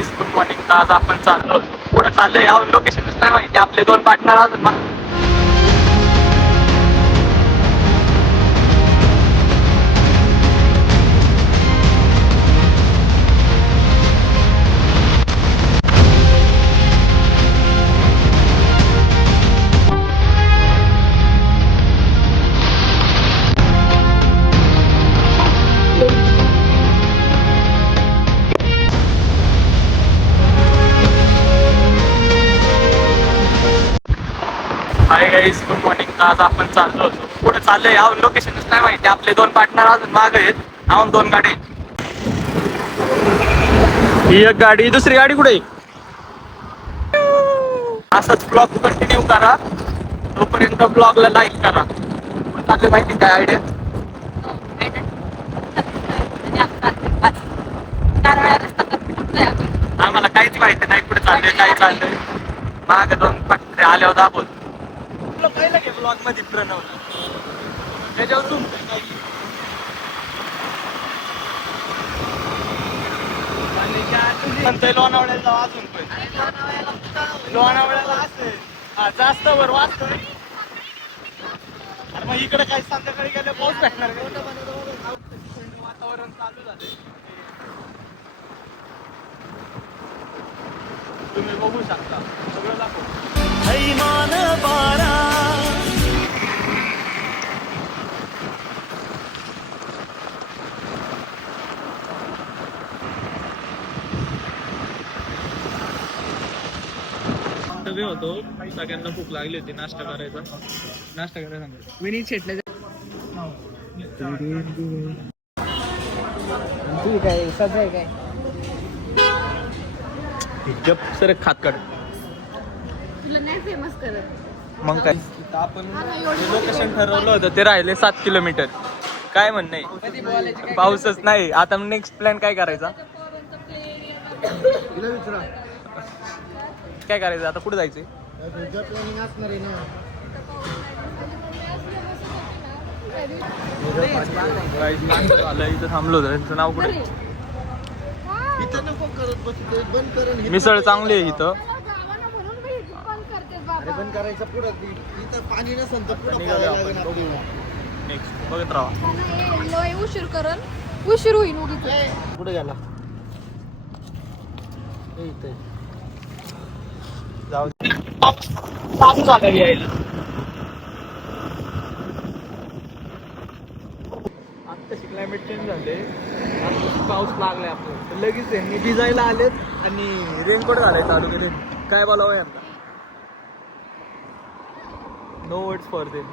Guys good morning. आज आपण चाललो पुढे चाललोय या लोकेशनच नाही माहिती. आपले दोन पार्टनर अजून हाय गाईज गुड मॉर्निंग. आज आपण चाललो होतो पुढे चाललोय या लोकेशनच नाही माहिती. आपले दोन पार्टनर अजून मागे आहेत. आहोत दोन गाडी. ही एक गाडी, दुसरी गाडी कुठे? असंच ब्लॉग कंटिन्यू करा तोपर्यंत. ब्लॉगला लाईक करा. चालले माहिती काय आयडिया? आम्हाला काहीच माहिती नाही कुठे चाललंय काय चाललंय. मागे दोन पार्टनर आल्यावर दाखवत तुला पहिलं घे ब्लॉग मध्ये प्रणवलं त्याच्यावर तुमचं काही म्हणतोय लोणावळ्याला जाऊ अजून पण. लोणावळ्याला असेल जास्त वर वाचतोय. अरे मग इकडे काही संध्याकाळी गेले पाऊस भेटणार वातावरण चालू झालंय. तुम्ही बघू शकता सगळं दाखव. होतो सगळ्यांना भूक लागली होती. नाश्ता करायचा सांगितलं विनीत शेटले. काय सध्या काय गप सर खात काढ. तुला नाही फेमस करत. मग काय आपण लोकेशन ठरवलं होतं ते राहिले 7 किलोमीटर. काय म्हण नाही पाऊसच नाही. आता नेक्स्ट प्लॅन काय करायचा? काय करायचं आता? कुठे जायचंय? इथं थांबलो होतं. त्यांचं नाव कुठे? मिसळ चांगली आहे इथं. पाणी नसेल तर नेक्स्ट बघत राहा. उशीर करल, उशीर होईल. कुठे गेला? जाऊ पाऊस आला यायला. आत्ताशी क्लायमेट चेंज झाले. पाऊस लागलाय आपलं लगेच यांनी भिजायला आलेत आणि रेनकोट घालायचं चालू केले. काय बोलावं यांना? No words for them.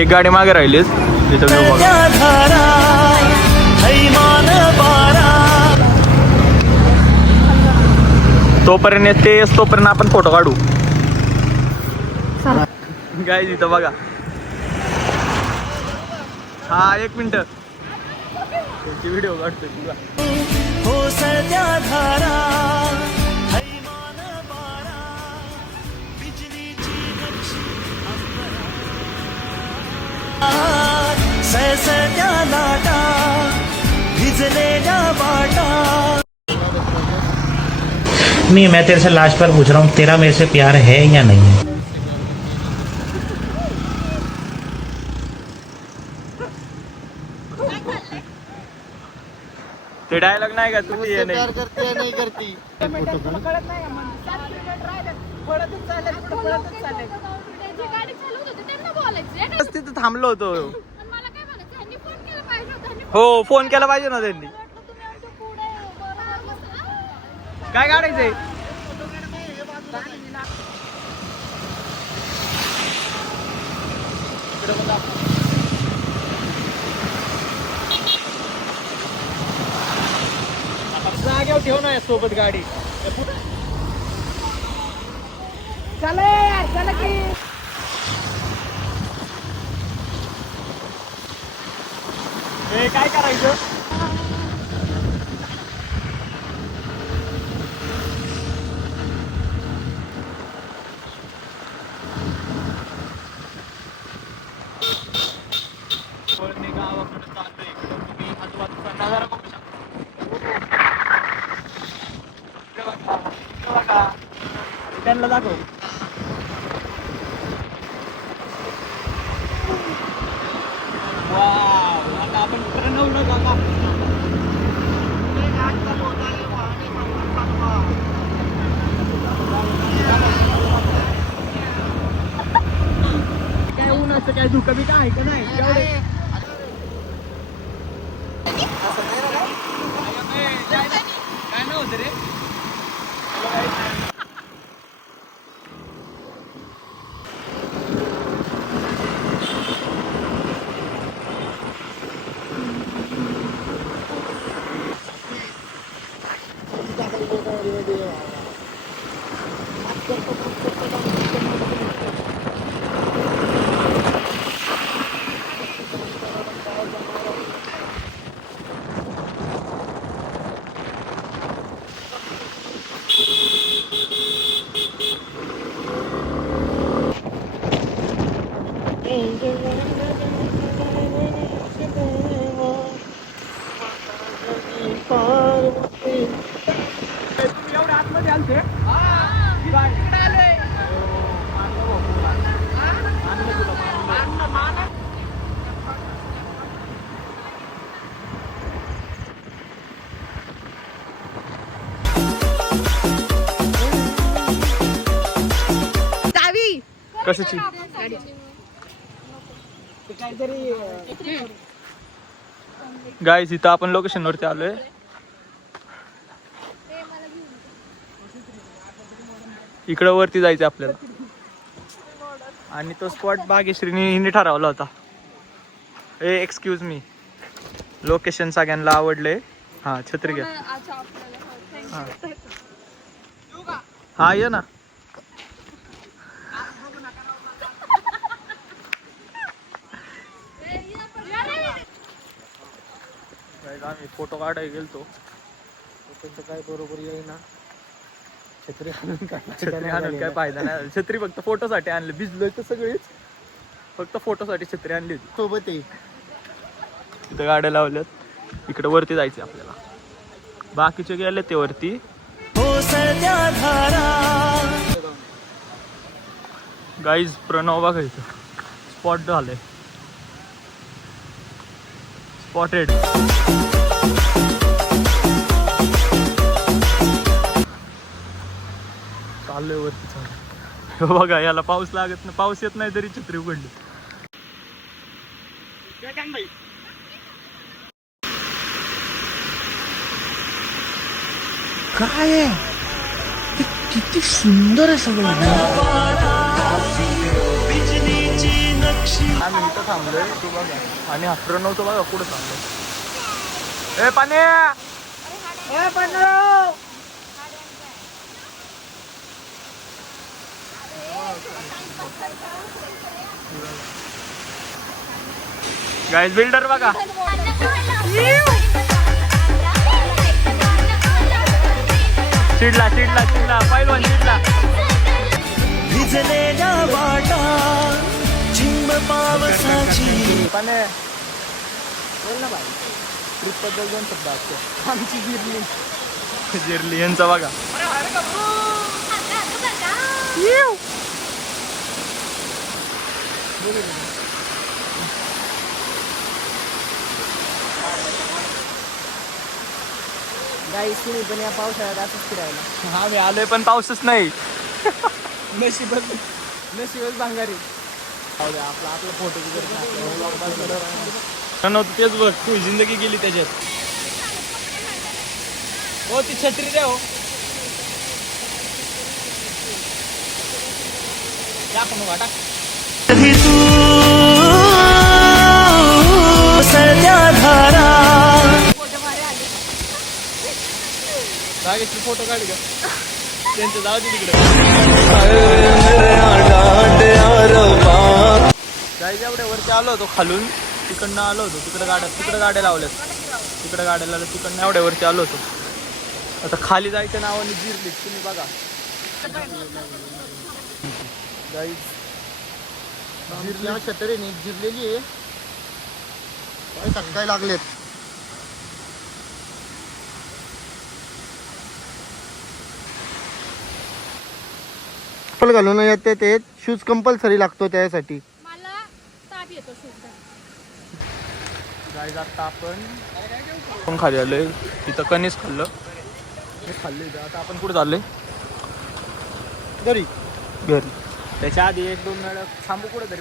एक गाडी मागे राहिलीस तिथं. तोपर्यंत तोपर्यंत आपण फोटो काढू. काय तिथं बघा. हा 1 मिनिट त्याची व्हिडिओ काढतोय तुला. नहीं, मैं तेरे से लास्ट बार पूछ रहा हूँ, तेरा मेरे से प्यार है या नहीं है? ते डायलॉग नाही का तू? प्यार करते या नाही करती? तिथं थांबलो होतो. हो फोन केला पाहिजे ना त्यांनी. काय काढायचंय? जागेवर ठेव ना सोबत गाडी. चला की काय करायचं? जीवाचं काही धोका बी काय का नाही एवढे काय नव्हतं रे एवढ्या आतमध्ये आलते चावी कशाची गाईज इथं आपण लोकेशन वरती आलोय इकडं वरती जायचं आपल्याला आणि तो स्पॉट भाग्यश्रीने हिने ठरवला होता एक्सक्यूज मी लोकेशन सगळ्यांना आवडले हा छत्री घ्या हा ये ना आम्ही फोटो काढायला गेलतो काय बरोबर येईना छत्री छत्री आणून काय फायदा नाही छत्री फक्त फोटोसाठी आणली भिजलोय तर सगळीच फक्त फोटोसाठी छत्री आणली होती सोबत आहे तिथं गाड्या लावल्यात इकडे वरती जायचं आपल्याला बाकीचे गेले ते वरती गाईज प्रणव बघायचं स्पॉट झालंय स्पॉटेड चाललोय वरती चालू बघा याला पाऊस लागत नाही पाऊस येत नाही तरी छत्री उघडली काय आहे किती सुंदर आहे सगळं आम्ही इथं थांबलोय तू बघा आणि हा प्रणव तो बघा पुढे थांबलोय ए पाणी गाईज बिल्डर बघा चिडला चिडला चिडला पहिलवान चिडला भिजलेल्या वाटा चिंब पावसाची पाने बोल ना भाई ट्रिप बद्दल दोन शब्द असते आमची जिरली यांचा बघा गाईस तुम्ही पण या पावसाळ्यात असंच फिरायला आम्ही आलोय पण पाऊसच नाही नशीबच भांगारी आपला फोटो नव्हतं तेच बघ तू जिंदगी गेली त्याच्यात हो ती छत्री द्या हो या पण वाटा कधी तू सळत्या धारा रागेशचे फोटो काढ का त्यांचं जाऊ दे तिकडे जायच्या एवढ्या वरती आलो होतो खालून तिकडनं आलो होतो तिकडे गाड्या लावल्यात तिकडे गाड्या लावल्या तिकडनं एवढ्या वरती आलो होतो आता खाली जायच्या नावाने जिरली तुम्ही बघा जिरल्या छत्रीने जिरलेली आहे काय लागलेत चप्पल घालून येते ते शूज कंपल्सरी लागतो त्यासाठी मला ताप येतो सुद्धा गाईज आता आपण खाली आलोय तिथं कणीस खाल्लं हे खाल्ले आता आपण कुठे चाललोय घरी घरी त्याच्या आधी 1-2 वेळा थांबू कुठे तरी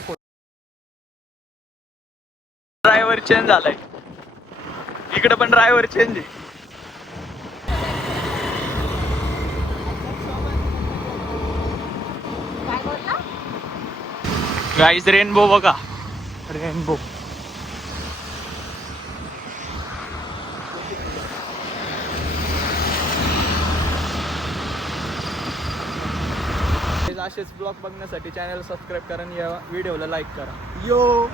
ड्रायव्हर चेंज झालाय. इकडे पण ड्रायव्हर चेंज आहे. काय बोलला? गाईज रेनबो बघा, रेनबो. असेच ब्लॉग बघण्यासाठी चॅनल सबस्क्राईब करा आणि या व्हिडिओला लाईक करा. यो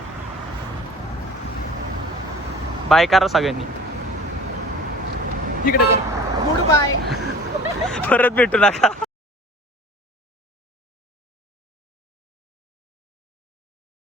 बाय करा सगळ्यांनी. Goodbye. परत भेटू नका.